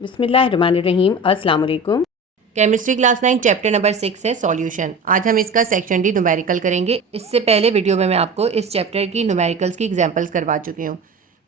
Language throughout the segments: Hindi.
बिस्मिल्लाहिर्रहमानिर्रहीम। अस्सलाम वालेकुम। केमिस्ट्री क्लास 9 चैप्टर नंबर 6 है सॉल्यूशन। आज हम इसका सेक्शन डी न्यूमेरिकल करेंगे। इससे पहले वीडियो में मैं आपको इस चैप्टर की न्यूमेरिकल्स की एग्जांपल्स करवा चुकी हूँ,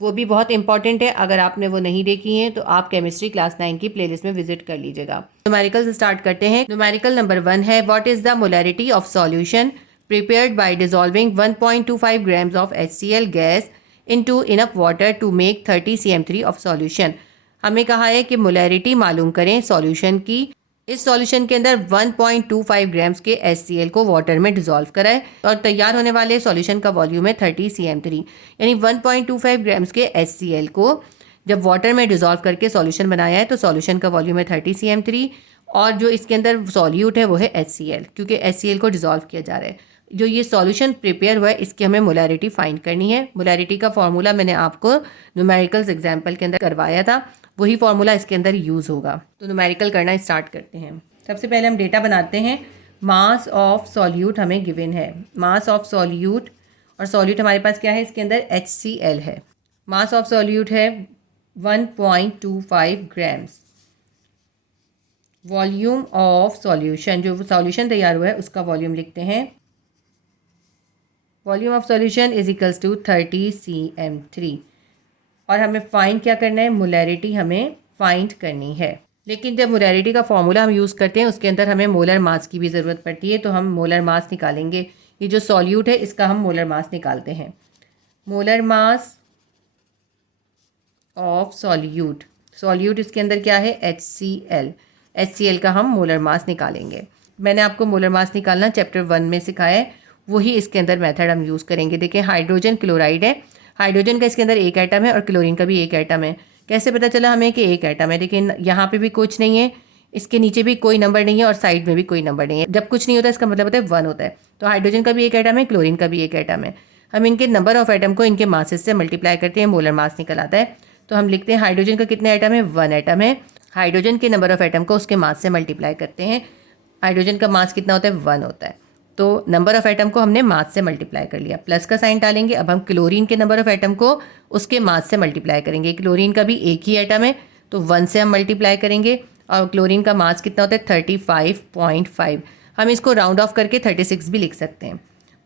वो भी बहुत इंपॉर्टेंट है। अगर आपने वो नहीं देखी हैं तो आप केमिस्ट्री क्लास 9 की प्लेलिस्ट में विजिट कर लीजिएगा। न्यूमेरिकल्स स्टार्ट करते हैं। न्यूमेरिकल नंबर 1 है, what is the molarity of solution prepared by dissolving 1.25 grams of HCl gas into enough water to make 30 CM3 of solution. हमें कहा है कि मोलैरिटी मालूम करें सॉल्यूशन की। इस सॉल्यूशन के अंदर 1.25 ग्राम्स के HCl को वाटर में डिसॉल्व कराए और तैयार होने वाले सॉल्यूशन का वॉल्यूम है 30 CM3। यानी 1.25 ग्राम्स के HCl को जब वाटर में डिसॉल्व करके सॉल्यूशन बनाया है तो सॉल्यूशन का वॉल्यूम है 30 CM3 और जो इसके अंदर सॉल्यूट है वो है HCl, क्योंकि HCl को डिसॉल्व किया जा रहा है। जो ये सॉल्यूशन प्रिपेयर हुआ है इसकी हमें मोलैरिटी फाइंड करनी है। मोलैरिटी का फॉर्मूला मैंने आपको न्यूमेरिकल्स एग्जाम्पल के अंदर करवाया था, वही फॉर्मूला इसके अंदर यूज़ होगा। तो न्यूमेरिकल करना स्टार्ट करते हैं। सबसे पहले हम डेटा बनाते हैं। मास ऑफ सॉल्यूट हमें गिवन है, मास ऑफ सॉल्यूट, और सॉल्यूट हमारे पास क्या है, इसके अंदर HCl है। मास ऑफ सॉल्यूट है 1.25 ग्राम्स। वॉल्यूम ऑफ सॉल्यूशन, जो सॉल्यूशन तैयार हुआ है उसका वॉल्यूम लिखते हैं। Volume of solution is equals to 30 CM3। और हमें फाइंड क्या करना है, मोलैरिटी हमें फाइंड करनी है। लेकिन जब मोलैरिटी का फॉर्मूला हम यूज़ करते हैं उसके अंदर हमें मोलर मास की भी ज़रूरत पड़ती है, तो हम मोलर मास निकालेंगे। ये जो सॉल्यूट है इसका हम मोलर मास निकालते हैं। Molar mass of solute, solute इसके अंदर क्या है, HCl। HCl का हम मोलर मास निकालेंगे। मैंने आपको मोलर मास निकालना चैप्टर 1 में सिखाया है, वही इसके अंदर मेथड हम यूज़ करेंगे। देखिए हाइड्रोजन क्लोराइड है, हाइड्रोजन का इसके अंदर एक एटम है और क्लोरीन का भी एक एटम है। कैसे पता चला हमें कि एक एटम है, देखिए यहाँ पे भी कुछ नहीं है, इसके नीचे भी कोई नंबर नहीं है और साइड में भी कोई नंबर नहीं है। जब कुछ नहीं होता इसका मतलब होता है 1 होता है। तो हाइड्रोजन का भी एक एटम है, क्लोरीन का भी एक एटम है। हम इनके नंबर ऑफ एटम को इनके मासेस से मल्टीप्लाई करते हैं, मोलर मास निकल आता है। तो हम लिखते हैं हाइड्रोजन का कितने एटम है, 1 एटम है। हाइड्रोजन के नंबर ऑफ एटम को उसके मास से मल्टीप्लाई करते हैं। हाइड्रोजन का मास कितना होता है, 1 होता है। तो नंबर ऑफ एटम को हमने मास से मल्टीप्लाई कर लिया, प्लस का साइन डालेंगे। अब हम क्लोरीन के नंबर ऑफ एटम को उसके मास से मल्टीप्लाई करेंगे। क्लोरीन का भी एक ही एटम है तो 1 से हम मल्टीप्लाई करेंगे और क्लोरीन का मास कितना होता है, 35.5। हम इसको राउंड ऑफ करके 36 भी लिख सकते हैं।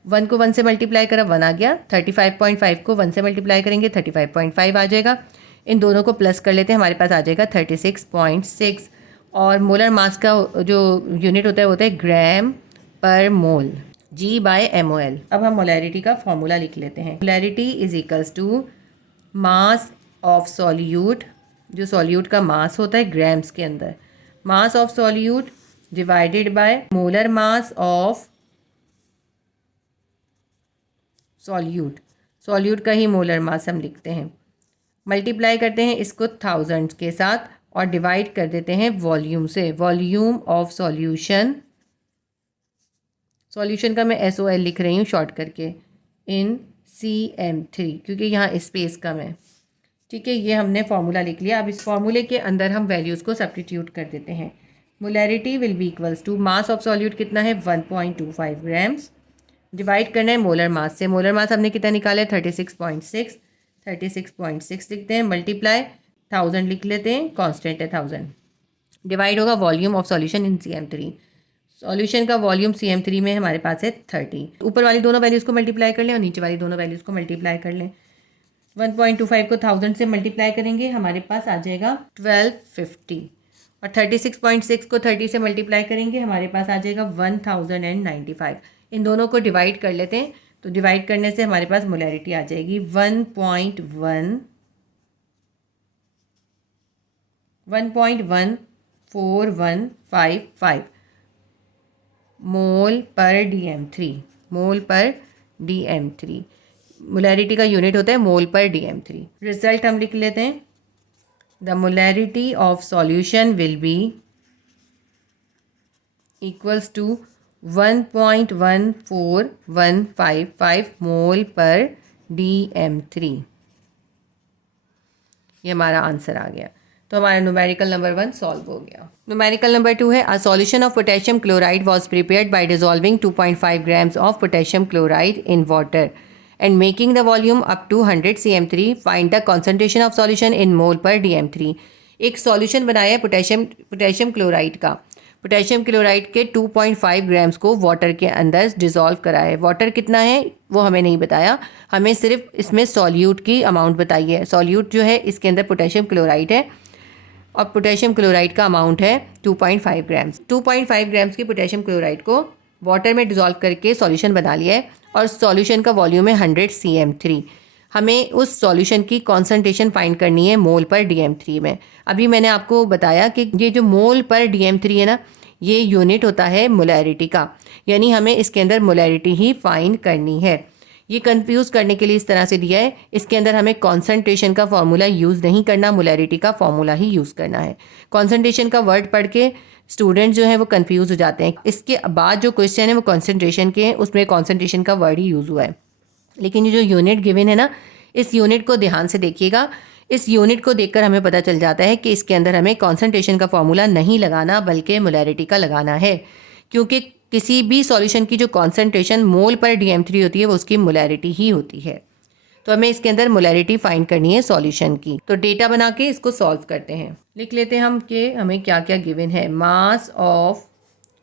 1 को 1 से मल्टीप्लाई करा 1 आ गया, 35.5 को 1 से मल्टीप्लाई करेंगे 35.5 आ जाएगा। इन दोनों को प्लस कर लेते हैं, हमारे पास आ जाएगा 36.6। और मोलर मास का जो यूनिट होता है वो होता है ग्राम पर मोल, G/mol। अब हम मोलैरिटी का फॉर्मूला लिख लेते हैं। Molarity is equals to mass of solute, जो सॉल्यूट का मास होता है ग्राम्स के अंदर, mass of solute divided by molar mass of solute. Solute का ही मोलर मास हम लिखते हैं, मल्टीप्लाई करते हैं इसको 1000 के साथ और डिवाइड कर देते हैं वॉल्यूम से। वॉल्यूम ऑफ सॉल्यूशन, सॉल्यूशन का मैं SOL लिख रही हूँ शॉर्ट करके, इन CM3, क्योंकि यहाँ स्पेस कम है। ठीक है, ये हमने फार्मूला लिख लिया। अब इस फार्मूले के अंदर हम वैल्यूज़ को सब्स्टिट्यूट कर देते हैं। Molarity will be equals to mass of solute कितना है, 1.25 ग्राम्स, डिवाइड करना है मोलर मास से। मोलर मास हमने कितना निकाला है, 36.6। 36.6 लिखते हैं, मल्टीप्लाई 1000 लिख लेते हैं, कॉन्स्टेंट है 1000, डिवाइड होगा volume of solution in CM3। Solution का वॉल्यूम CM3 में हमारे पास है 30। ऊपर वाली दोनों वैल्यूज़ को मल्टीप्लाई कर लें और नीचे वाली दोनों वैल्यूज़ को मल्टीप्लाई कर लें। 1.25 को 1000 से मल्टीप्लाई करेंगे, हमारे पास आ जाएगा 1250। और 36.6 को 30 से मल्टीप्लाई करेंगे, हमारे पास आ जाएगा 1095। इन दोनों को डिवाइड कर लेते हैं, तो डिवाइड करने से हमारे पास मोलैरिटी आ जाएगी 1.1155 मोल पर DM3, मोल पर DM3। मोलैरिटी का यूनिट होता है मोल पर DM3। रिजल्ट हम लिख लेते हैं, the molarity of solution will be equals to 1.14155 mole per DM3। ये हमारा आंसर आ गया। तो हमारा न्यूमेरिकल नंबर 1 सॉल्व हो गया। न्यूमेरिकल नंबर 2 है, a solution of potassium chloride was prepared by dissolving 2.5 grams of potassium chloride in water and making the volume up to 100 CM3. Find the concentration of solution in mole per DM3. एक सॉल्यूशन बनाया है पोटेशियम क्लोराइड का। पोटेशियम क्लोराइड के 2.5 ग्राम्स को वाटर के अंदर डिज़ोल्व करा है। वाटर कितना है वो हमें नहीं बताया, हमें सिर्फ इसमें सॉल्यूट की अमाउंट बताई है। सॉल्यूट जो है इसके अंदर पोटेशियम क्लोराइड है और पोटेशियम क्लोराइड का अमाउंट है 2.5 ग्राम्स। 2.5 ग्राम्स की पोटेशियम क्लोराइड को वाटर में डिज़ोल्व करके सॉल्यूशन बना लिया है और सॉल्यूशन का वॉल्यूम है 100 cm3। हमें उस सॉल्यूशन की कॉन्सेंट्रेशन फाइंड करनी है मोल पर DM3 में। अभी मैंने आपको बताया कि ये जो मोल पर DM3 है ना, ये यूनिट होता है मोलैरिटी का, यानी हमें इसके अंदर मोलैरिटी ही फाइंड करनी है। ये कंफ्यूज करने के लिए इस तरह से दिया है, इसके अंदर हमें कॉन्सेंट्रेशन का फॉर्मूला यूज़ नहीं करना, मोलैरिटी का फॉर्मूला ही यूज़ करना है। कॉन्सेंट्रेशन का वर्ड पढ़ के स्टूडेंट जो है वो कंफ्यूज हो जाते हैं। इसके बाद जो क्वेश्चन है वो कॉन्सेंट्रेशन के हैं, उसमें कॉन्सेंट्रेशन का वर्ड ही यूज़ हुआ है। लेकिन ये जो यूनिट गिवन है ना, इस यूनिट को ध्यान से देखिएगा। इस यूनिट को देखकर हमें पता चल जाता है कि इसके अंदर हमें कॉन्सेंट्रेशन का फॉर्मूला नहीं लगाना बल्कि मोलैरिटी का लगाना है, क्योंकि किसी भी सॉल्यूशन की जो कॉन्सेंट्रेशन मोल पर DM3 होती है वो उसकी मोलैरिटी ही होती है। तो हमें इसके अंदर मोलैरिटी फाइंड करनी है सॉल्यूशन की। तो डेटा बना के इसको सॉल्व करते हैं। लिख लेते हैं हम कि हमें क्या क्या गिवन है। मास ऑफ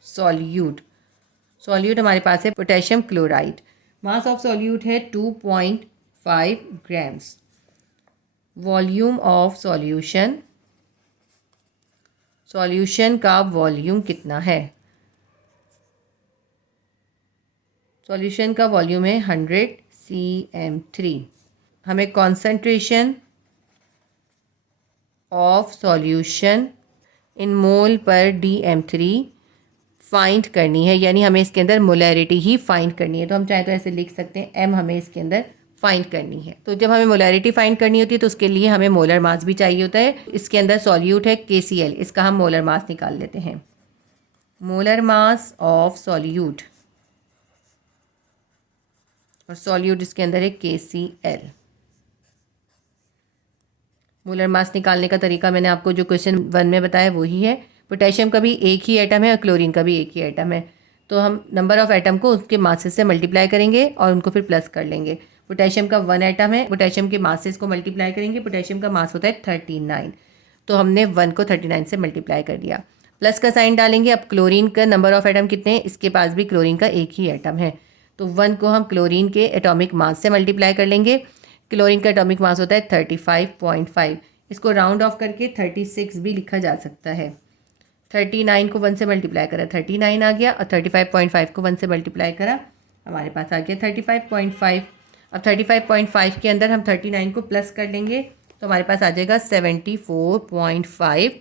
सॉल्यूट, सॉल्यूट हमारे पास है potassium chloride. Mass of solute है 2.5 grams. Volume of solution, solution का वॉल्यूम कितना है? सॉल्यूशन का वॉल्यूम है 100 cm3। हमें concentration of solution in mole per DM3 find करनी है, यानी हमें इसके अंदर मोलैरिटी ही फाइंड करनी है। तो हम चाहे तो ऐसे लिख सकते हैं, M हमें इसके अंदर फाइंड करनी है। तो जब हमें मोलैरिटी फाइंड करनी होती है तो उसके लिए हमें मोलर मास भी चाहिए होता है। इसके अंदर सॉल्यूट है KCl, इसका हम मोलर मास निकाल लेते हैं। मोलर मास ऑफ सॉल्यूट, और सॉल्यूट इसके अंदर है KCl। मोलर मास निकालने का तरीका मैंने आपको जो क्वेश्चन 1 में बताया वही है। पोटेशियम का भी एक ही एटम है और क्लोरीन का भी एक ही एटम है, तो हम नंबर ऑफ एटम को उसके मासेस से मल्टीप्लाई करेंगे और उनको फिर प्लस कर लेंगे। पोटेशियम का 1 एटम है, पोटेशियम के मासेस को मल्टीप्लाई करेंगे। पोटेशियम का मास होता है 39, तो हमने 1 को 39 से मल्टीप्लाई कर दिया। प्लस का साइन डालेंगे। अब क्लोरीन का नंबर ऑफ एटम कितने हैं? इसके पास भी क्लोरीन का एक ही एटम है, तो 1 को हम क्लोरीन के एटॉमिक मास से मल्टीप्लाई कर लेंगे। क्लोरीन का एटॉमिक मास होता है 35.5, इसको राउंड ऑफ करके 36 भी लिखा जा सकता है। 39 को 1 से मल्टीप्लाई करा 39 आ गया, और 35.5 को 1 से मल्टीप्लाई करा हमारे पास आ गया 35.5। अब 35.5 के अंदर हम 39 को प्लस कर लेंगे तो हमारे पास आ जाएगा 74.5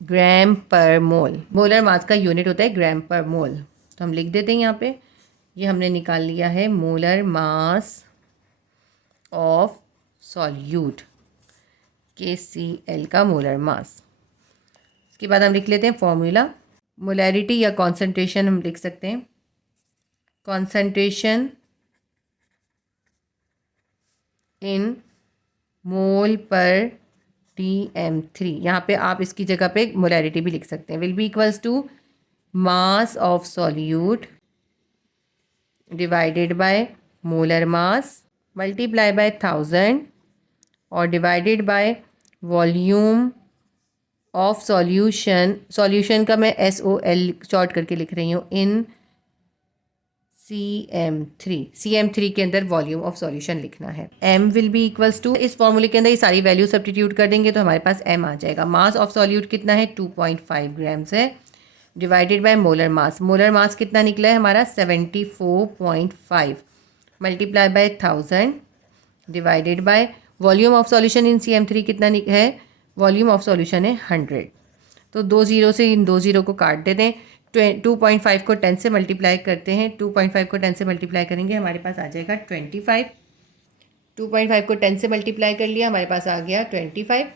ग्राम पर मोल। मोलर मास का यूनिट होता है ग्राम पर मोल, तो हम लिख देते हैं यहाँ पे। ये हमने निकाल लिया है molar mass of solute, KCl का मोलर मास। इसके बाद हम लिख लेते हैं फॉर्मूला। मोलैरिटी या कॉन्सेंट्रेशन हम लिख सकते हैं, concentration in mole per DM3, यहाँ पे आप इसकी जगह पे मोलैरिटी भी लिख सकते हैं, will be equals to mass of solute divided by molar mass multiply by 1000 और divided by volume of solution. Solution का मैं SOL शॉर्ट करके लिख रही हूँ, इन CM3 के अंदर वॉल्यूम ऑफ सॉल्यूशन लिखना है। M will be equals to, इस फॉर्मूले के अंदर ये सारी वैल्यू सब्स्टिट्यूट कर देंगे तो हमारे पास M आ जाएगा। मास ऑफ सॉल्यूट कितना है? 2.5 ग्राम्स है, divided by molar mass. Molar mass कितना निकला है हमारा? 74.5 multiply by 1000 divided by volume of solution in CM3 कितना है? वॉल्यूम ऑफ सॉल्यूशन है 100, तो 2 0 से इन 2 0 को काट देते हैं। 2.5 को 10 से मल्टीप्लाई करते हैं, 2.5 को 10 से मल्टीप्लाई करेंगे हमारे पास आ जाएगा 25। 2.5 को 10 से मल्टीप्लाई कर लिया, हमारे पास आ गया 25।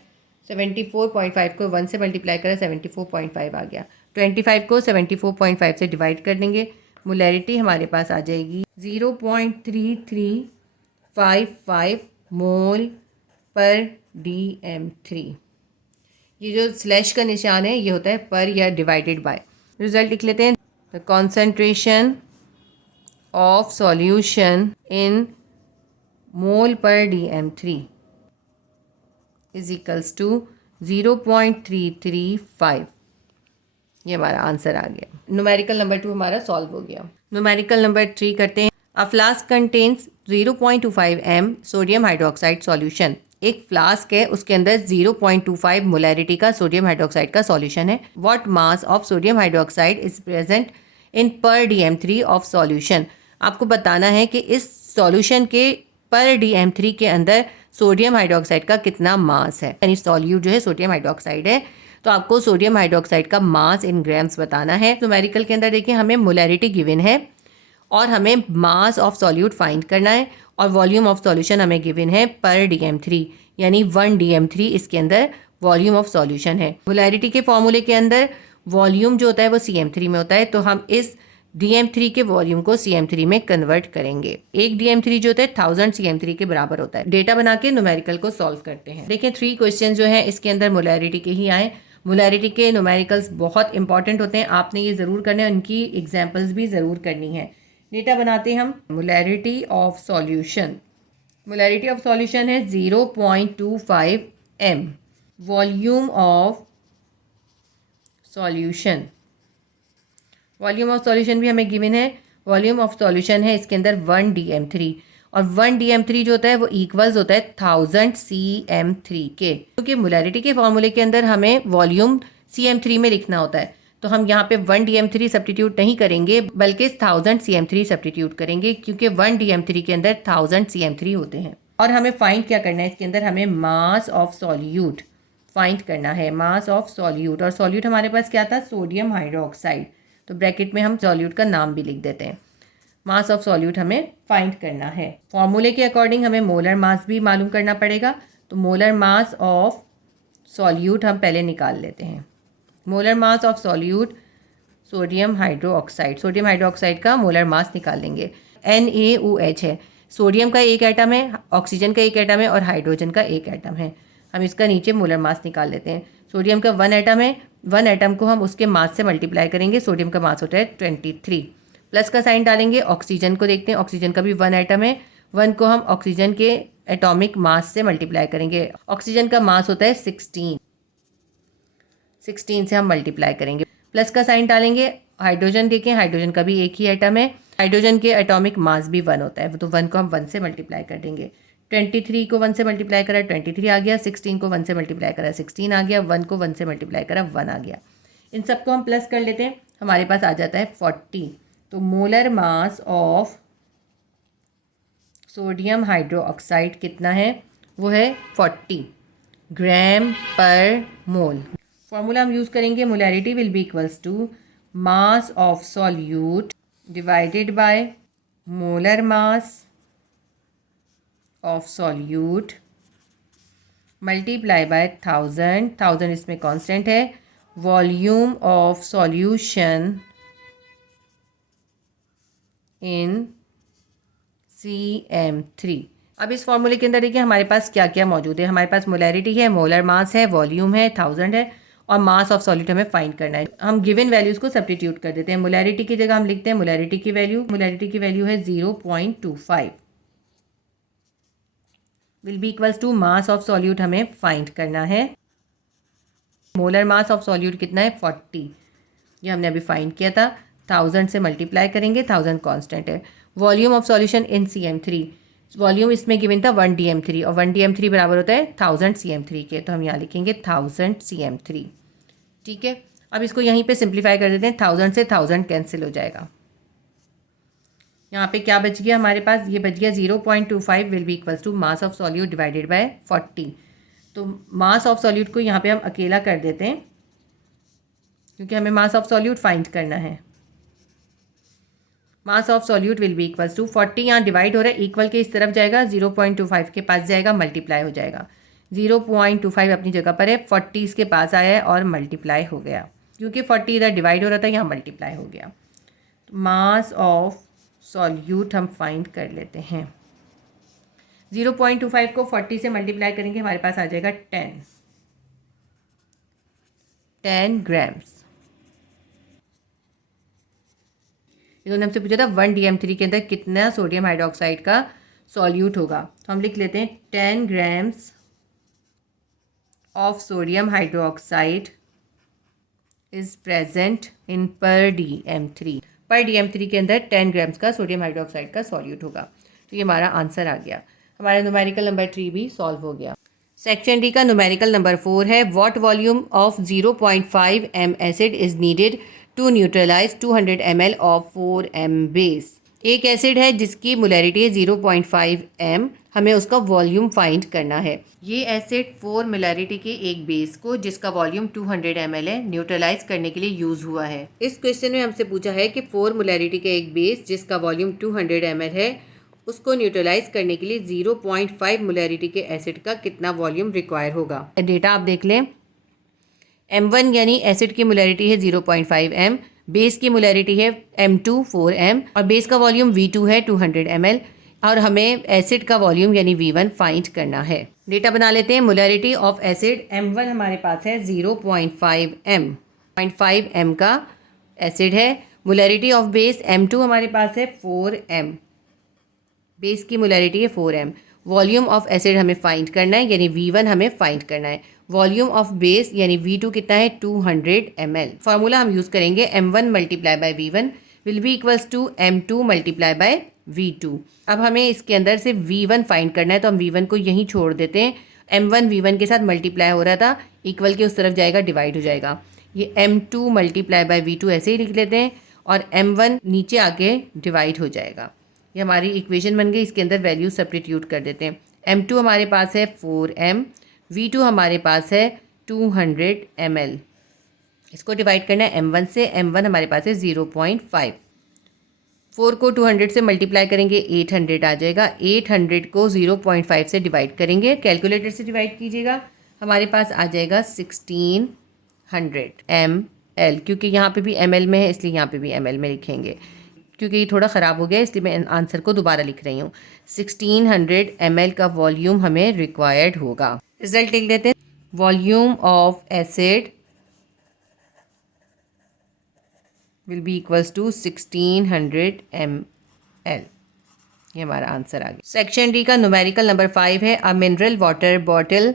74.5 को 1 से मल्टीप्लाई करा 74.5 आ गया। 25 को 74.5 से डिवाइड कर देंगे, मोलैरिटी हमारे पास आ जाएगी 0.3355 मोल पर DM3। ये जो स्लैश का निशान है ये होता है पर या डिवाइडेड बाय। रिजल्ट लिख लेते हैं, the concentration of solution in mole per DM3 is equals to 0.335। ये हमारा आंसर आ गया। न्यूमेरिकल नंबर 2 हमारा सॉल्व हो गया। न्यूमेरिकल नंबर 3 करते हैं। A flask contains 0.25 m sodium hydroxide solution. एक फ्लास्क है, उसके अंदर 0.25 मोलैरिटी का सोडियम हाइड्रोक्साइड का सॉल्यूशन है। What mass of sodium hydroxide is present in per DM3 of solution. आपको बताना है कि इस सॉल्यूशन के पर DM3 के अंदर सोडियम हाइड्रोक्साइड का कितना मास है, यानी सॉल्यूट जो है सोडियम हाइड्रोक्साइड है, तो आपको सोडियम हाइड्रोक्साइड का मास इन ग्राम्स बताना है। न्यूमेरिकल के अंदर देखिए हमें मोलैरिटी गिवन है और हमें मास ऑफ सॉल्यूट फाइंड करना है और वॉल्यूम ऑफ सॉल्यूशन हमें गिवन है पर DM3, यानी 1 DM3 इसके अंदर वॉल्यूम ऑफ सॉल्यूशन है। मोलैरिटी के फॉर्मूले के अंदर वॉल्यूम जो होता है वो CM3 में होता है, तो हम इस DM3 के वॉल्यूम को CM3 में कन्वर्ट करेंगे। एक DM3 जो होता है 1000 CM3 के बराबर होता है। डेटा बना के न्यूमेरिकल को सॉल्व करते हैं। देखिए 3 क्वेश्चन जो है इसके अंदर मोलैरिटी के ही आए। मोलैरिटी के न्यूमेरिकल्स बहुत इंपॉर्टेंट होते हैं, आपने ये ज़रूर करना है, उनकी एग्जाम्पल्स भी ज़रूर करनी है। डेटा बनाते हैं हम। Molarity of solution, molarity of solution है 0.25 m। Volume of solution, volume of solution भी हमें गिवन है। वॉल्यूम ऑफ सॉल्यूशन है इसके अंदर 1 DM3 और 1 DM3 जो होता है वो इक्वल्स होता है 1000 CM3 के, क्योंकि मोलैरिटी के फॉर्मूले के अंदर हमें वॉल्यूम CM3 में लिखना होता है, तो हम यहाँ पे 1 DM3 सब्स्टिट्यूट नहीं करेंगे बल्कि 1000 CM3 सब्स्टिट्यूट करेंगे, क्योंकि 1 DM3 के अंदर 1000 CM3 होते हैं। और हमें फाइंड क्या करना है, इसके अंदर हमें मास ऑफ सॉल्यूट फाइंड करना है। मास ऑफ सॉल्यूट, और सॉल्यूट हमारे पास क्या था, सोडियम हाइड्रोक्साइड, तो ब्रैकेट में हम सॉल्यूट का नाम भी लिख देते हैं। मास ऑफ सॉल्यूट हमें फाइंड करना है। फॉर्मूले के अकॉर्डिंग हमें मोलर मास भी मालूम करना पड़ेगा, तो मोलर मास ऑफ सॉल्यूट हम पहले निकाल लेते हैं। Molar mass of solute sodium hydroxide, sodium hydroxide का मोलर मास निकाल लेंगे। NaOH है, सोडियम का एक एटम है, ऑक्सीजन का एक एटम है और हाइड्रोजन का एक एटम है। हम इसका नीचे मोलर मास निकाल लेते हैं। सोडियम का 1 एटम है, 1 एटम को हम उसके मास से मल्टीप्लाई करेंगे। सोडियम का मास होता है 23, प्लस का साइन डालेंगे। ऑक्सीजन को देखते हैं, ऑक्सीजन का भी 1 एटम है, 1 को हम ऑक्सीजन के एटॉमिक मास से मल्टीप्लाई करेंगे। ऑक्सीजन का मास होता है 16 से हम मल्टीप्लाई करेंगे, प्लस का साइन डालेंगे। हाइड्रोजन देखें, हाइड्रोजन का भी एक ही एटम है, हाइड्रोजन के एटॉमिक मास भी 1 होता है, तो 1 को हम 1 से मल्टीप्लाई कर देंगे। 23 को 1 से मल्टीप्लाई करा 23 आ गया, 16 को 1 से मल्टीप्लाई करा 16 आ गया, 1 को 1 से मल्टीप्लाई करा 1 आ गया। इन सबको हम प्लस कर लेते हैं, हमारे पास आ जाता है 40। तो molar mass of sodium hydroxide कितना है, वो है 40 ग्राम पर मोल। फॉर्मूला हम यूज़ करेंगे, molarity will be equals to mass of solute divided by molar mass of solute multiply by 1000 इसमें कांस्टेंट है, volume of solution in CM3। अब इस फॉर्मूले के अंदर देखिए हमारे पास क्या क्या मौजूद है। हमारे पास मोलैरिटी है, मोलर मास है, वॉल्यूम है 1000 है और मास ऑफ सॉल्यूट हमें फाइंड करना है। हम गिवन वैल्यूज़ को सब्स्टिट्यूट कर देते हैं। मोलैरिटी की जगह हम लिखते हैं मोलैरिटी की वैल्यू है 0.25 will be equals to mass of solute हमें फाइंड करना है। मोलर मास ऑफ सॉल्यूट कितना है 40, ये हमने अभी फाइंड किया था। 1000 से मल्टीप्लाई करेंगे, 1000 कांस्टेंट है। Volume of solution in CM3, volume इसमें गिवन था 1 DM3 और 1 DM3 बराबर होता है 1000 CM3 के, तो हम यहाँ लिखेंगे 1000 CM3। ठीक है, अब इसको यहीं पे सिंप्लीफाई कर देते हैं। 1000 से 1000 कैंसिल हो जाएगा। यहाँ पे क्या बच गया हमारे पास, ये बच गया 0.25 will be equals to mass of solute divided by 40। तो मास ऑफ सॉल्यूट को यहाँ पे हम अकेला कर देते हैं, क्योंकि हमें मास ऑफ सॉल्यूट फाइंड करना है। Mass of solute will be equals to 40, यहाँ डिवाइड हो रहा है, इक्वल के इस तरफ जाएगा, 0.25 के पास जाएगा, मल्टीप्लाई हो जाएगा। 0.25 अपनी जगह पर है, 40 इसके पास आया है और मल्टीप्लाई हो गया, क्योंकि 40 इधर डिवाइड हो रहा था, यहाँ मल्टीप्लाई हो गया। मास ऑफ सॉल्यूट हम फाइंड कर लेते हैं। 0.25 को 40 से मल्टीप्लाई करेंगे, हमारे पास आ जाएगा 10 ग्राम्स। इन्होंने हमसे पूछा था 1 DM3 के अंदर कितना सोडियम हाइड्रोक्साइड का सॉल्यूट होगा, तो हम लिख लेते हैं 10 grams of sodium hydroxide is present in per DM3। पर DM3 के अंदर 10 ग्राम्स का सोडियम हाइड्रोक्साइड का सॉल्यूट होगा। तो ये हमारा आंसर आ गया। हमारा न्यूमेरिकल नंबर 3 भी सॉल्व हो गया। सेक्शन डी का न्यूमेरिकल नंबर 4 है, what volume of 0.5 m acid is needed to neutralize 200 ml of 4 m base. एक एसिड है जिसकी मोलैरिटी है 0.5 m, हमें उसका वॉल्यूम फाइंड करना है। ये एसिड 4 मोलैरिटी के एक बेस को जिसका वॉल्यूम 200 ml है न्यूट्रलाइज करने के लिए यूज़ हुआ है। इस क्वेश्चन में हमसे पूछा है कि 4 मोलैरिटी का एक बेस जिसका वॉल्यूम 200 ml है उसको न्यूट्रलाइज करने के लिए 0.5 मोलैरिटी के एसिड का कितना वॉल्यूम रिक्वायर होगा। डेटा आप देख लें। M1 यानी एसिड की मोलैरिटी है 0.5 m, बेस की मोलैरिटी है M2 4 m और बेस का वॉल्यूम V2 है 200 ml और हमें एसिड का वॉल्यूम यानी V1 फाइंड करना है। डेटा बना लेते हैं। मोलैरिटी ऑफ एसिड M1 हमारे पास है 0.5 m, 0.5 m का एसिड है। मोलैरिटी ऑफ बेस M2 हमारे पास है 4 m, बेस की मोलैरिटी है 4 m। वॉल्यूम ऑफ एसिड हमें फाइंड करना है यानी V1 हमें फाइंड करना है। वॉल्यूम ऑफ बेस यानी V2 कितना है 200 ml। फार्मूला हम यूज़ करेंगे M1 multiply by V1 will be equals to M2 multiply by V2। अब हमें इसके अंदर से V1 फाइंड करना है तो हम V1 को यहीं छोड़ देते हैं। M1 V1 के साथ मल्टीप्लाई हो रहा था, इक्वल के उस तरफ जाएगा, डिवाइड हो जाएगा। ये M2 मल्टीप्लाई बाय V2 ऐसे ही लिख लेते हैं और M1 नीचे आके डिवाइड हो जाएगा। ये हमारी इक्वेशन बन गई। इसके अंदर वैल्यू सब्स्टिट्यूट कर देते हैं। M2 हमारे पास है 4 m, V2 हमारे पास है 200 ml। इसको डिवाइड करना है M1 से। M1 हमारे पास है 0.5। 4 को 200 से मल्टीप्लाई करेंगे 800 आ जाएगा। 800 को 0.5 से डिवाइड करेंगे, कैलकुलेटर से डिवाइड कीजिएगा, हमारे पास आ जाएगा 1600 ml। क्योंकि यहाँ पे भी ml में है इसलिए यहाँ पे भी ml में लिखेंगे। क्योंकि ये थोड़ा ख़राब हो गया इसलिए मैं आंसर को दोबारा लिख रही हूँ। 1600 ml का वॉल्यूम हमें रिक्वायर्ड होगा। रिजल्ट लिख लेते हैं। Volume of acid will be equals to 1600 ml। ये हमारा आंसर आ गया। सेक्शन डी का न्यूमेरिकल नंबर 5 है, a mineral water bottle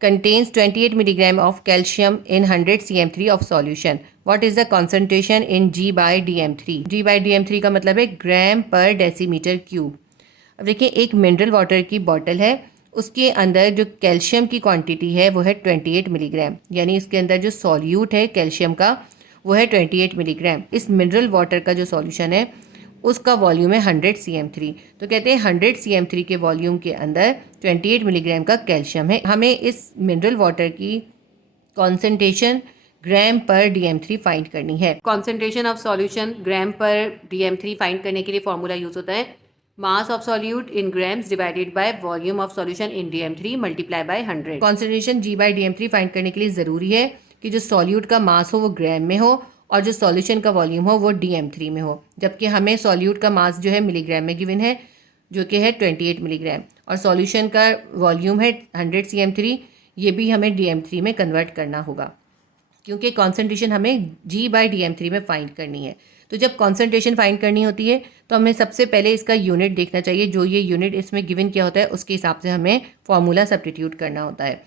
contains 28 milligram of calcium in 100 cm3 of solution. What is the concentration in G by DM3? G by DM3 का मतलब है ग्राम पर डेसीमीटर क्यूब। अब देखिए एक मिनरल वाटर की बॉटल है, उसके अंदर जो कैल्शियम की क्वांटिटी है वो है 28 मिलीग्राम, यानी इसके अंदर जो सॉल्यूट है कैल्शियम का वो है 28 मिलीग्राम। इस मिनरल वाटर का जो सॉल्यूशन है उसका वॉल्यूम है 100 cm3। तो कहते हैं 100 cm3 के वॉल्यूम के अंदर 28 मिलीग्राम का कैल्शियम है। हमें इस मिनरल वाटर की कॉन्सेंट्रेशन ग्राम पर DM3 फाइंड करनी है। कॉन्सेंट्रेशन ऑफ सॉल्यूशन ग्राम पर DM3 फाइंड करने के लिए फॉर्मूला यूज होता है mass of solute in grams divided by volume of solution in DM3 multiply by 100। Concentration G by DM3 find करने के लिए ज़रूरी है कि जो सॉल्यूट का मास हो वो ग्राम में हो और जो सॉल्यूशन का वॉल्यूम हो वो DM3 में हो, जबकि हमें सॉल्यूट का मास जो है मिलीग्राम में गिवन है जो कि है 28 मिलीग्राम और सॉल्यूशन का वॉल्यूम है 100 cm3। ये भी हमें DM3 में कन्वर्ट करना होगा क्योंकि कॉन्सेंट्रेशन हमें G by DM3 में फाइंड करनी है। तो जब कॉन्सेंट्रेशन फाइंड करनी होती है तो हमें सबसे पहले इसका यूनिट देखना चाहिए। जो ये यूनिट इसमें गिवन किया होता है उसके हिसाब से हमें फॉर्मूला सब्स्टिट्यूट करना होता है।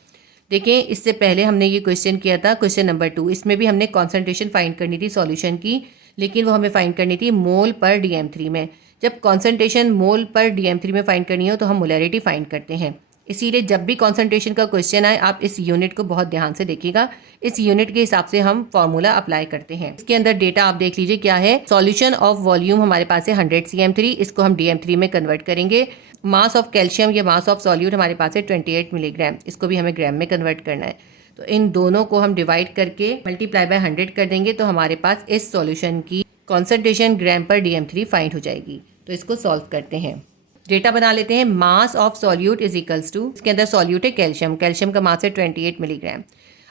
देखिए इससे पहले हमने ये क्वेश्चन किया था, क्वेश्चन नंबर 2, इसमें भी हमने कॉन्सेंट्रेशन फाइंड करनी थी सॉल्यूशन की, लेकिन वो हमें फाइंड करनी थी मोल पर DM3 में। जब कॉन्सेंट्रेशन मोल पर DM3 में फाइंड करनी हो तो हम मोलैरिटी फाइंड करते हैं। इसीलिए जब भी कॉन्सेंट्रेशन का क्वेश्चन आए आप इस यूनिट को बहुत ध्यान से देखिएगा। इस यूनिट के हिसाब से हम फॉर्मूला अप्लाई करते हैं। इसके अंदर डेटा आप देख लीजिए क्या है। सॉल्यूशन ऑफ वॉल्यूम हमारे पास है 100 cm3, इसको हम DM3 में कन्वर्ट करेंगे। मास ऑफ कैल्शियम या मास ऑफ सॉल्यूट हमारे पास है 28 मिलीग्राम, इसको भी हमें ग्राम में कन्वर्ट करना है। तो इन दोनों को हम डिवाइड करके मल्टीप्लाई बाय 100 कर देंगे तो हमारे पास इस सॉल्यूशन की कॉन्सेंट्रेशन ग्राम पर DM3 फाइंड हो जाएगी। तो इसको सॉल्व करते हैं। डेटा बना लेते हैं। Mass of solute is equals to, इसके अंदर सॉल्यूट है कैल्शियम, कैल्शियम का मास है 28 मिलीग्राम।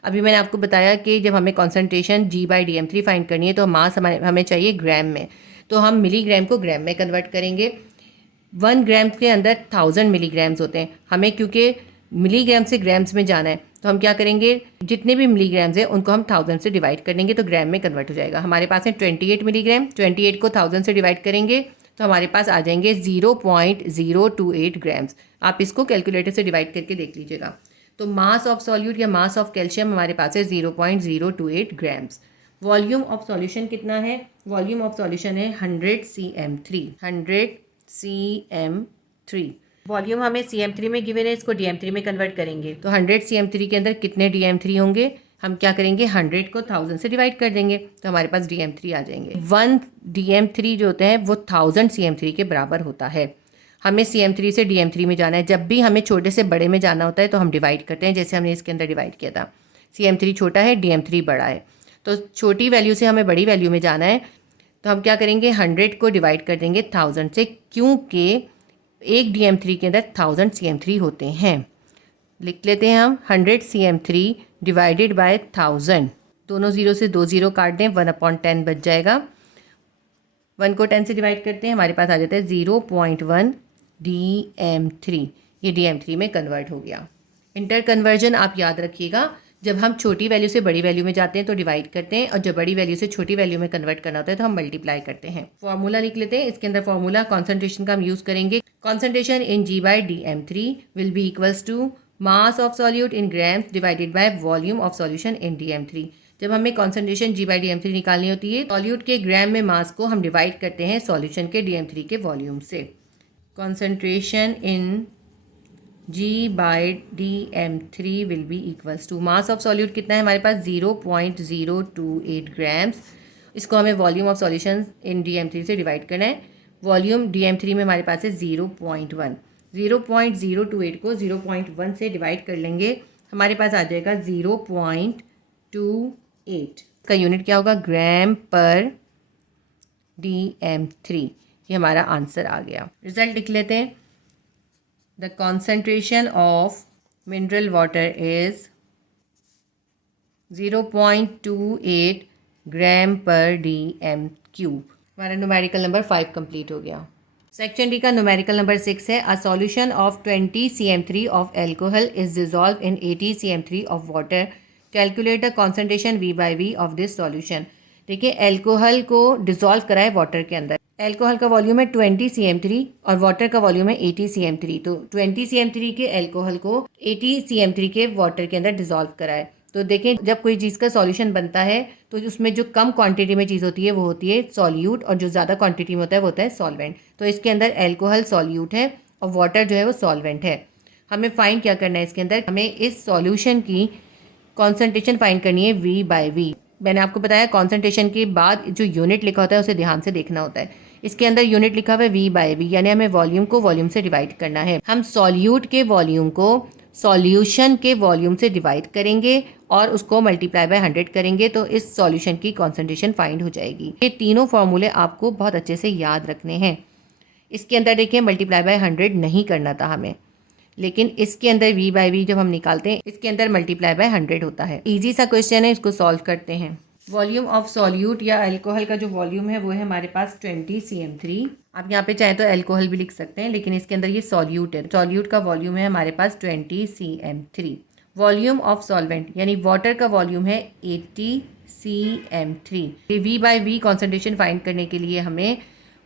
अभी मैंने आपको बताया कि जब हमें concentration G by DM3 find करनी है तो मास हमें चाहिए ग्राम में, तो हम मिलीग्राम को ग्राम में कन्वर्ट करेंगे। 1 ग्राम के अंदर 1000 मिलीग्राम्स होते हैं। हमें क्योंकि मिलीग्राम से ग्राम्स में जाना है तो हम क्या करेंगे, जितने भी मिलीग्राम्स हैं उनको हम 1000 से डिवाइड कर देंगे तो ग्राम में कन्वर्ट हो जाएगा। हमारे पास है 28 मिलीग्राम, 28 को 1000 से डिवाइड करेंगे तो हमारे पास आ जाएंगे 0.028 ग्राम्स। आप इसको कैलकुलेटर से डिवाइड करके देख लीजिएगा। तो मास ऑफ सॉल्यूट या मास ऑफ कैल्शियम हमारे पास है 0.028 ग्राम्स। वॉल्यूम ऑफ सॉल्यूशन कितना है? वॉल्यूम ऑफ सॉल्यूशन है 100 cm3। वॉल्यूम हमें cm3 में गिवन है, इसको dm3 में कन्वर्ट करेंगे तो 100 cm3 के अंदर कितने dm3 होंगे? हम क्या करेंगे, 100 को 1000 से डिवाइड कर देंगे तो हमारे पास dm3 आ जाएंगे। 1 dm3 जो होते हैं वो 1000 cm3 के बराबर होता है। हमें cm3 से dm3 में जाना है। जब भी हमें छोटे से बड़े में जाना होता है तो हम डिवाइड करते हैं, जैसे हमने इसके अंदर डिवाइड किया था। cm3 छोटा है, dm3 बड़ा है, तो छोटी वैल्यू से हमें बड़ी वैल्यू में जाना है तो हम क्या करेंगे, 100 को डिवाइड कर देंगे 1000 से, क्योंकि एक dm3 के अंदर 1000 cm3 होते हैं। लिख लेते हैं हम 100 cm3 डिवाइडेड बाय 1000। दोनों जीरो से 2 जीरो काट दें, 1/10 बच जाएगा। 1 को 10 से डिवाइड करते हैं, हमारे पास आ जाता है 0.1 dm3। ये dm3 में कन्वर्ट हो गया। इंटर कन्वर्जन आप याद रखिएगा, जब हम छोटी वैल्यू से बड़ी वैल्यू में जाते हैं तो डिवाइड करते हैं, और जब बड़ी वैल्यू से छोटी वैल्यू में कन्वर्ट करना होता है तो हम मल्टीप्लाई करते हैं। फॉर्मूला लिख लेते हैं। इसके अंदर फॉर्मूला कॉन्सेंट्रेशन का हम यूज़ करेंगे। Concentration in G/dm3 will be equals to mass of solute in grams divided by volume of solution in dm3। जब हमें कॉन्सेंट्रेशन G/dm3 निकालनी होती है, सॉल्यूट के ग्राम में मास को हम डिवाइड करते हैं सॉल्यूशन के dm3 के वॉल्यूम से। Concentration in G/dm3 will be equals to, mass of solute कितना है हमारे पास, 0.028 ग्राम्स। इसको हमें volume of solution in dm3 से डिवाइड करना है। वॉल्यूम dm3 में हमारे पास है 0.1। 0.028 को 0.1 से डिवाइड कर लेंगे, हमारे पास आ जाएगा 0.28। का यूनिट क्या होगा, ग्राम पर dm3। ये हमारा आंसर आ गया। रिजल्ट लिख लेते हैं। The concentration of mineral water is 0.28 ग्राम पर dm क्यूब। हमारा न्यूमेरिकल नंबर 5 कंप्लीट हो गया। सेक्शन डी का न्यूमेरिकल नंबर 6 है, a solution of 20 cm3 of alcohol is dissolve in 80 cm3 of water. Calculate the concentration V/V of this solution. देखिए, एल्कोहल को डिजॉल्व करा है वाटर के अंदर। एल्कोहल का वॉल्यूम है 20 cm3 और वाटर का वॉल्यूम है 80 cm3। तो 20 cm3 के एल्कोहल को 80 cm3 के वाटर के अंदर डिजॉल्व करा है। तो देखें, जब कोई चीज़ का सॉल्यूशन बनता है तो उसमें जो कम क्वांटिटी में चीज़ होती है वो होती है सॉल्यूट, और जो ज़्यादा क्वांटिटी में होता है वो होता है सॉल्वेंट। तो इसके अंदर एल्कोहल सॉल्यूट है और वाटर जो है वो सॉल्वेंट है। हमें फाइंड क्या करना है, इसके अंदर हमें इस सॉल्यूशन की कॉन्सेंट्रेशन फाइंड करनी है V/V। मैंने आपको बताया कॉन्सेंट्रेशन के बाद जो यूनिट लिखा होता है उसे ध्यान से देखना होता है। इसके अंदर यूनिट लिखा हुआ है V/V, यानी हमें वॉल्यूम को वॉल्यूम से डिवाइड करना है। हम सॉल्यूट के वॉल्यूम को सॉल्यूशन के वॉल्यूम से डिवाइड करेंगे और उसको मल्टीप्लाई बाय 100 करेंगे तो इस सॉल्यूशन की कॉन्सेंट्रेशन फाइंड हो जाएगी। ये तीनों फॉर्मूले आपको बहुत अच्छे से याद रखने हैं। इसके अंदर देखिए, मल्टीप्लाई बाय 100 नहीं करना था हमें, लेकिन इसके अंदर V/V जब हम निकालते हैं इसके अंदर मल्टीप्लाई बाय 100 होता है। इजी सा क्वेश्चन है, इसको सॉल्व करते हैं। वॉल्यूम ऑफ सॉल्यूट या अल्कोहल का जो वॉल्यूम है वो है हमारे पास 20 cm3। आप यहाँ पे चाहे तो अल्कोहल भी लिख सकते हैं, लेकिन इसके अंदर ये सॉल्यूट है। सॉल्यूट का वॉल्यूम है हमारे पास 20 cm3। वॉल्यूम ऑफ सॉल्वेंट यानी वाटर का वॉल्यूम है 80 cm3। V/V कॉन्सेंट्रेशन फाइंड करने के लिए हमें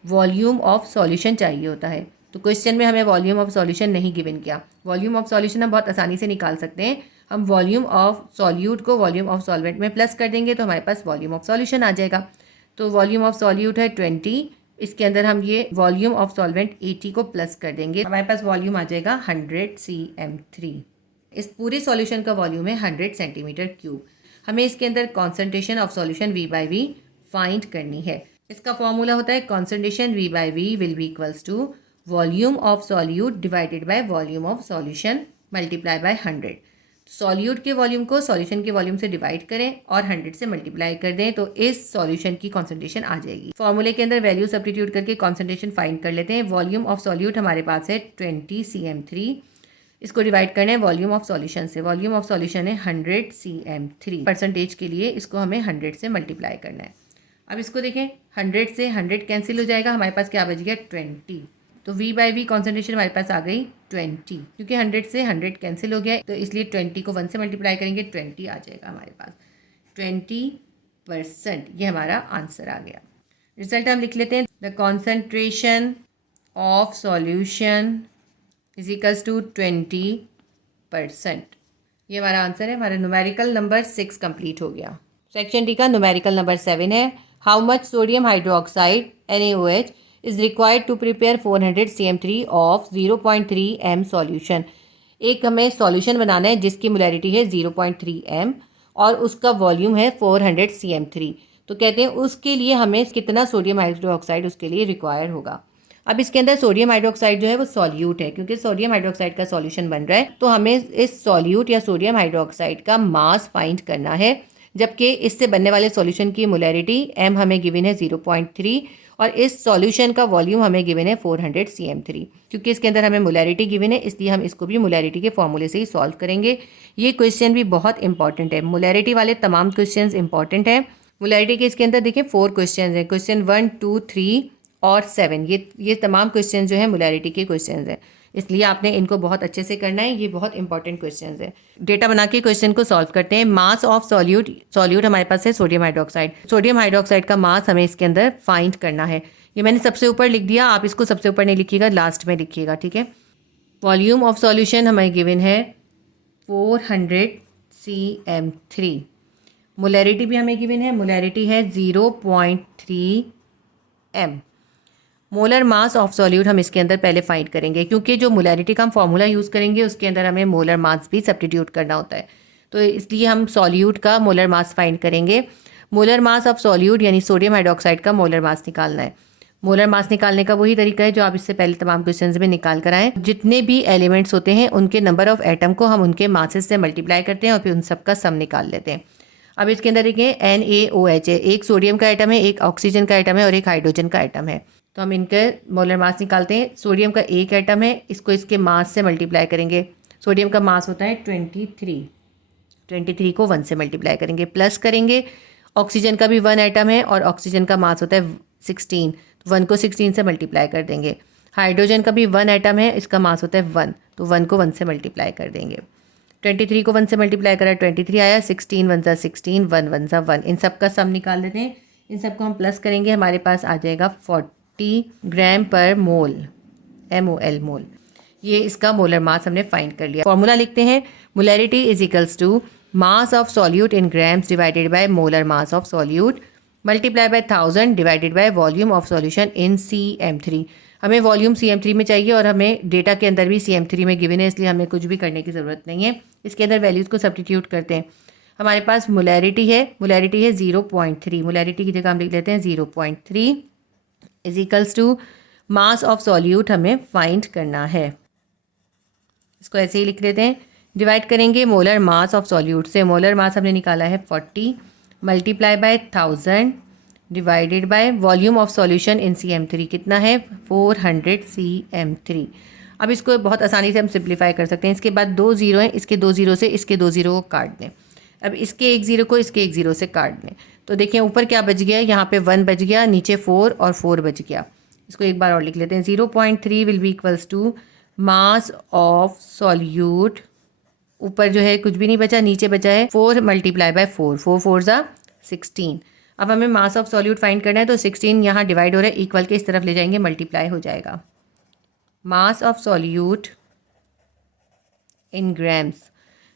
वॉल्यूम ऑफ सॉल्यूशन चाहिए होता है। तो क्वेश्चन में हमें वॉल्यूम ऑफ सॉल्यूशन नहीं गिवन किया। वॉल्यूम ऑफ सॉल्यूशन हम बहुत आसानी से निकाल सकते हैं। हम वॉल्यूम ऑफ सॉल्यूट को वॉल्यूम ऑफ सॉल्वेंट में प्लस कर देंगे तो हमारे पास वॉल्यूम ऑफ सॉल्यूशन आ जाएगा। तो वॉल्यूम ऑफ सॉल्यूट है 20, इसके अंदर हम ये वॉल्यूम ऑफ सॉल्वेंट 80 को प्लस कर देंगे, हमारे पास वॉल्यूम आ जाएगा 100 cm3। इस पूरे सॉल्यूशन का वॉल्यूम है 100 सेंटीमीटर क्यूब। हमें इसके अंदर concentration of solution V/V find करनी है। इसका फॉर्मूला होता है concentration V/V will be equals to volume of solute divided by volume of solution multiply by 100। Solute के वॉल्यूम को सॉल्यूशन के वॉल्यूम से डिवाइड करें और 100 से मल्टीप्लाई कर दें तो इस सॉल्यूशन की कॉन्सेंट्रेशन आ जाएगी। फॉर्मूले के अंदर वैल्यू सब्स्टिट्यूट करके कॉन्सेंट्रेशन फाइंड कर लेते हैं। वॉल्यूम ऑफ सॉल्यूट हमारे पास है 20 cm3, इसको डिवाइड करना है वॉल्यूम ऑफ सॉल्यूशन से। वॉल्यूम ऑफ सॉल्यूशन है 100 cm3। परसेंटेज के लिए इसको हमें 100 से मल्टीप्लाई करना है। अब इसको देखें, 100 से 100 कैंसिल हो जाएगा, हमारे पास क्या बच गया 20। तो V/V कॉन्सेंट्रेशन हमारे पास आ गई 20, क्योंकि 100 से 100 कैंसिल हो गया तो इसलिए 20 को 1 से मल्टीप्लाई करेंगे 20 आ जाएगा हमारे पास 20%। ये हमारा आंसर आ गया। रिजल्ट हम लिख लेते हैं। The concentration of solution is equals to 20%। ये हमारा आंसर है। हमारा न्यूमेरिकल नंबर 6 कंप्लीट हो गया। सेक्शन डी का न्यूमेरिकल नंबर 7 है, how much sodium hydroxide NaOH is required to prepare 400 CM3 of 0.3 m solution. एक हमें सॉल्यूशन बनाना है जिसकी मोलैरिटी है 0.3 m और उसका वॉल्यूम है 400 CM3। तो कहते हैं उसके लिए हमें कितना सोडियम हाइड्रोक्साइड उसके लिए रिक्वायर होगा। अब इसके अंदर सोडियम हाइड्रोक्साइड जो है वो सॉल्यूट है, क्योंकि सोडियम हाइड्रोक्साइड का सॉल्यूशन बन रहा है, तो हमें इस सॉल्यूट या सोडियम हाइड्रोक्साइड का मास फाइंड करना है। जबकि इससे बनने वाले सॉल्यूशन की मोलैरिटी m हमें गिवन है 0.3 और इस सॉल्यूशन का वॉल्यूम हमें गिवन है 400 CM3। क्योंकि इसके अंदर हमें मोलैरिटी गिवन है, इसलिए हम इसको भी मोलैरिटी के फॉर्मूले से ही सॉल्व करेंगे। ये क्वेश्चन भी बहुत इंपॉर्टेंट है, मोलैरिटी वाले तमाम क्वेश्चन इंपॉर्टेंट है। मोलैरिटी के इसके अंदर देखिए 4 क्वेश्चन है, क्वेश्चन 1, 2, 3 और 7, ये तमाम क्वेश्चन जो है मोलैरिटी के क्वेश्चन हैं, इसलिए आपने इनको बहुत अच्छे से करना है। ये बहुत इंपॉर्टेंट क्वेश्चन है। डेटा बना के क्वेश्चन को सॉल्व करते हैं। मास ऑफ सॉल्यूट हमारे पास है सोडियम हाइड्रोक्साइड। सोडियम हाइड्रोक्साइड का मास हमें इसके अंदर फाइंड करना है। ये मैंने सबसे ऊपर लिख दिया, आप इसको सबसे ऊपर नहीं लिखिएगा, लास्ट में लिखिएगा, ठीक है। वॉल्यूम ऑफ सॉल्यूशन हमें गिवन है 400 CM3। मोलैरिटी भी हमें गिवन है, मोलैरिटी है 0.3 m। Molar mass of solute हम इसके अंदर पहले फाइंड करेंगे, क्योंकि जो मोलैरिटी का हम फॉर्मूला यूज़ करेंगे उसके अंदर हमें मोलर मास भी सब्स्टिट्यूट करना होता है, तो इसलिए हम सॉल्यूट का मोलर मास फाइंड करेंगे। मोलर मास ऑफ सॉल्यूट यानी सोडियम हाइड्रोक्साइड का मोलर मास निकालना है। मोलर मास निकालने का वही तरीका है जो आप इससे पहले तमाम क्वेश्चन में निकाल कर आए। जितने भी एलिमेंट्स होते हैं उनके नंबर ऑफ एटम को हम उनके मासेस से मल्टीप्लाई करते हैं और फिर उन सब का सम निकाल लेते हैं। अब इसके अंदर देखिए NaOH है, एक सोडियम का एटम है, एक ऑक्सीजन का एटम है और एक हाइड्रोजन का एटम है। तो हम इनके मोलर मास निकालते हैं। सोडियम का एक एटम है, इसको इसके मास से मल्टीप्लाई करेंगे। सोडियम का मास होता है 23 को 1 से मल्टीप्लाई करेंगे, प्लस करेंगे। ऑक्सीजन का भी 1 एटम है और ऑक्सीजन का मास होता है 16, 1 को 16 से मल्टीप्लाई कर देंगे। हाइड्रोजन का भी 1 एटम है, इसका मास होता है 1, तो 1 को 1 से मल्टीप्लाई कर देंगे। 23 को 1 से मल्टीप्लाई करा, 23 आया, 16 1 सा 16, 1 1 सा 1, इन सब का सम निकाल देते हैं। इन सब को हम प्लस करेंगे, हमारे पास आ जाएगा 40 ग्राम पर मोल, MOL मोल। ये इसका मोलर मास हमने फाइंड कर लिया। फॉर्मूला लिखते हैं, molarity is equals to mass of solute in grams divided by molar mass of solute multiply by 1000 divided by volume of solution in CM3। हमें वॉल्यूम CM3 में चाहिए और हमें डेटा के अंदर भी CM3 में गिवन है, इसलिए हमें कुछ भी करने की ज़रूरत नहीं है। इसके अंदर वैल्यूज़ को सब्स्टिट्यूट करते हैं। हमारे पास मोलैरिटी है 0.3। मोलैरिटी की जगह हम लिख लेते हैं 0.3 is equals to mass of solute हमें फाइंड करना है। इसको ऐसे ही लिख लेते हैं, डिवाइड करेंगे मोलर मास ऑफ सॉल्यूट से। मोलर मास हमने निकाला है 40 multiply by 1000 divided by volume of solution in CM3 कितना है 400 CM3। अब इसको बहुत आसानी से हम सिंप्लीफाई कर सकते हैं। इसके बाद 2 ज़ीरो हैं, इसके 2 ज़ीरो से इसके 2 ज़ीरो को काट दें। अब इसके 1 ज़ीरो को इसके 1 ज़ीरो से काट दें, तो देखिए ऊपर क्या बच गया, यहाँ पे 1 बच गया, नीचे 4 और 4 बच गया। इसको एक बार और लिख लेते हैं, 0.3 will be equals to mass of solute, ऊपर जो है कुछ भी नहीं बचा, नीचे बचा है 4 मल्टीप्लाई बाय 4, 4 4 ज़ा 16। अब हमें मास ऑफ सॉल्यूट फाइंड करना है, तो 16 यहाँ डिवाइड हो रहा है, इक्वल के इस तरफ ले जाएंगे, मल्टीप्लाई हो जाएगा। Mass of solute in grams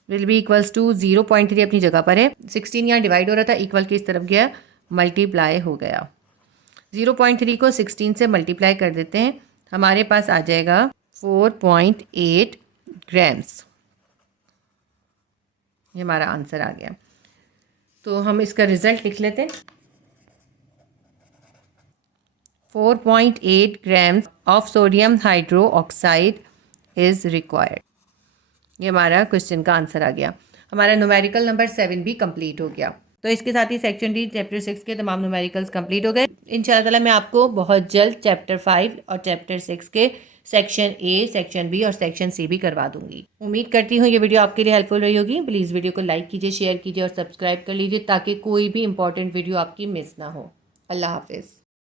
will be equals to 0.3 अपनी जगह पर है, 16 यहाँ डिवाइड हो रहा था, इक्वल के इस तरफ गया, मल्टीप्लाई हो गया। 0.3 को 16 से मल्टीप्लाई कर देते हैं, हमारे पास आ जाएगा 4.8 ग्राम्स। ये हमारा आंसर आ गया। तो हम इसका रिजल्ट लिख लेते हैं, 4.8 grams of sodium hydroxide is required. ये हमारा क्वेश्चन का आंसर आ गया। हमारा न्यूमेरिकल नंबर 7 भी कंप्लीट हो गया। तो इसके साथ ही सेक्शन डी चैप्टर 6 के तमाम न्यूमेरिकल्स कंप्लीट हो गए। इंशाल्लाह ताला मैं आपको बहुत जल्द चैप्टर 5 और चैप्टर 6 के सेक्शन A, सेक्शन B और सेक्शन C भी करवा दूंगी। उम्मीद करती हूँ ये वीडियो आपके लिए हेल्पफुल रही होगी। प्लीज़ वीडियो को लाइक कीजिए, शेयर कीजिए और सब्सक्राइब कर लीजिए ताकि कोई भी इंपॉर्टेंट वीडियो आपकी मिस ना हो। अल्लाह हाफिज़।